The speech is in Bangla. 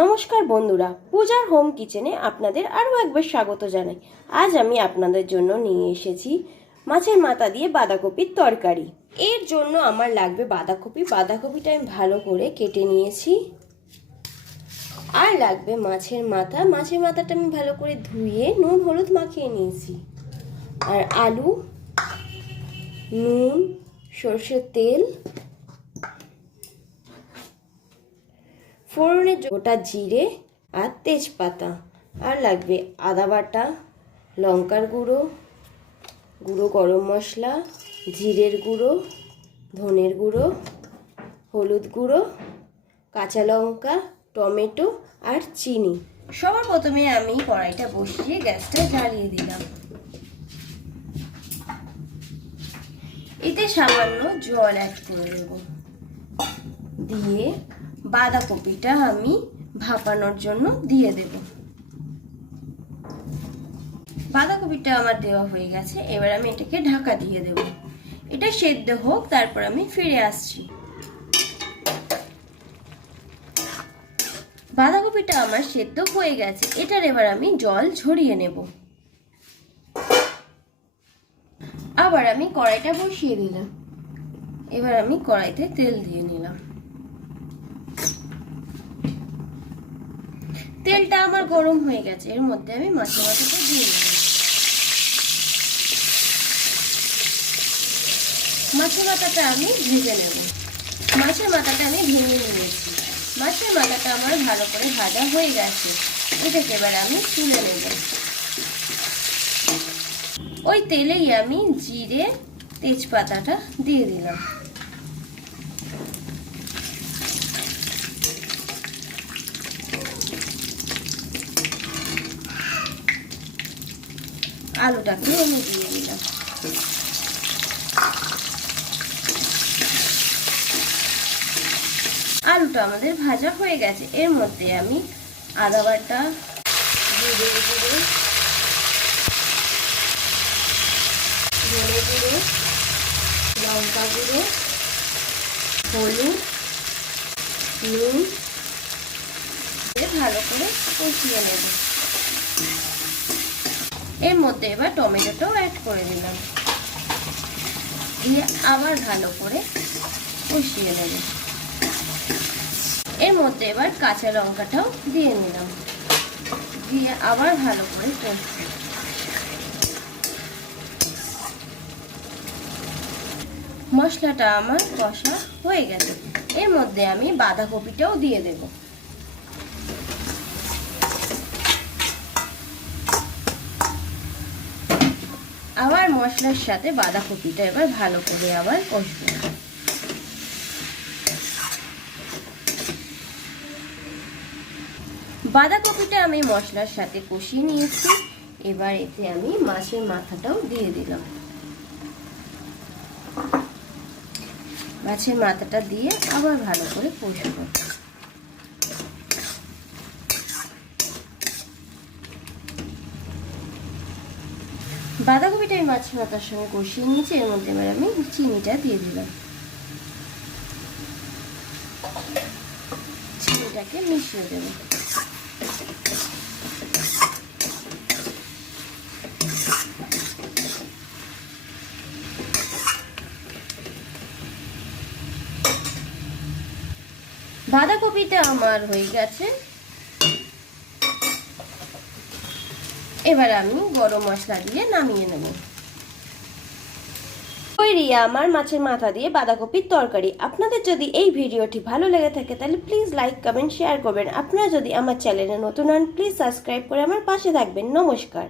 নমস্কার বন্ধুরা, পূজার হোম কিচেনে আপনাদের আরও একবার স্বাগত জানাই। আজ আমি আপনাদের জন্য নিয়ে এসেছি মাছের মাথা দিয়ে বাঁধাকপির তরকারি। এর জন্য আমার লাগবে বাঁধাকপিটা আমি ভালো করে কেটে নিয়েছি। আর লাগবে মাছের মাথাটা আমি ভালো করে ধুয়ে নুন হলুদ মাখিয়ে নিয়েছি। আর আলু, নুন, সরষের তেল, ফোড়নের গোটা জিরে আর তেজপাতা, আর লাগবে আদা বাটা, লঙ্কার গুঁড়ো, গরম মশলা, জিরের গুঁড়ো, ধনের গুঁড়ো, হলুদ গুঁড়ো, কাঁচা লঙ্কা, টমেটো আর চিনি। সবার প্রথমে আমি কড়াইটা বসিয়ে গ্যাসটা জ্বালিয়ে দিলাম। এতে সামান্য জল অ্যাড করে দেব। দিয়ে বাঁধাকপিটা আমি ভাপানোর জন্য দিয়ে দেব। বাঁধাকপিটা আমার দেওয়া হয়ে গেছে। এবার আমি এটাকে ঢাকা দিয়ে দেব। এটা সেদ্ধ হোক, তারপর আমি ফিরে আসছি। বাঁধাকপিটা আমার সেদ্ধ হয়ে গেছে। এটার এবার আমি জল ঝরিয়ে নেব। আবার আমি কড়াইটা বসিয়ে দিলাম। এবার আমি কড়াইতে তেল দিয়ে নিলাম। তেলটা আমার গরম হয়ে গেছে। এর মধ্যে আমি মাছের মাথাটা দিয়ে দিলাম। মাছের মাথাটা আমি ভেজে নেব। মাছের মাথাটা আমি ভেঙে নিয়েছি। মাছের মাথাটা আমার ভালো করে ভাজা হয়ে গেছে। এটাকে এবার আমি তুলে নেব। ওই তেলেই আমি জিরে, তেজপাতাটা দিয়ে দিলাম। আলুটাকে আমি দিয়ে দিলাম। আলুটা আমাদের ভাজা হয়ে গেছে। এর মধ্যে আমি আদা বাটা, জিরে গুঁড়ো, ধনে গুঁড়ো, লঙ্কা গুঁড়ো, হলুদ, নুন ভালো করে কষিয়ে নেব। এর মধ্যে এবার টমেটোটাও অ্যাড করে দিলাম। দিয়ে আবার ভালো করে কষিয়ে নেব। এর মধ্যে এবার কাঁচা লঙ্কাটাও দিয়ে নিলাম। দিয়ে আবার ভালো করে কষিয়ে। মশলাটা আমার কষা হয়ে গেছে। এর মধ্যে আমি বাঁধাকপিটাও দিয়ে দেব। আবার মশলার সাথে বাঁধাকপিটা এবার ভালো করে আবার কষবো। বাঁধাকপিটা আমি মশলার সাথে কষিয়ে নিয়েছি। এবার এতে আমি মাছের মাথাটাও দিয়ে দিলাম। মাছের মাথাটা দিয়ে আবার ভালো করে কষবো। বাঁধাকপিটা আমি মাছের মাথার সঙ্গে কষিয়ে নিয়েছি। এর মধ্যে এবার আমি চিনিটা দিয়ে দিলাম। চিনিটাকে মিশিয়ে দেব। বাঁধাকপিটা আমার হয়ে গেছে। এবার আমি গরম মশলা দিয়ে নামিয়ে নেব। তৈরি আমার মাছের মাথা দিয়ে বাঁধাকপির তরকারি। আপনাদের যদি এই ভিডিওটি ভালো লেগে থাকে তাহলে প্লিজ লাইক, কমেন্ট, শেয়ার করবেন। আপনারা যদি আমার চ্যানেলে নতুন হন প্লিজ সাবস্ক্রাইব করে আমার পাশে থাকবেন। নমস্কার।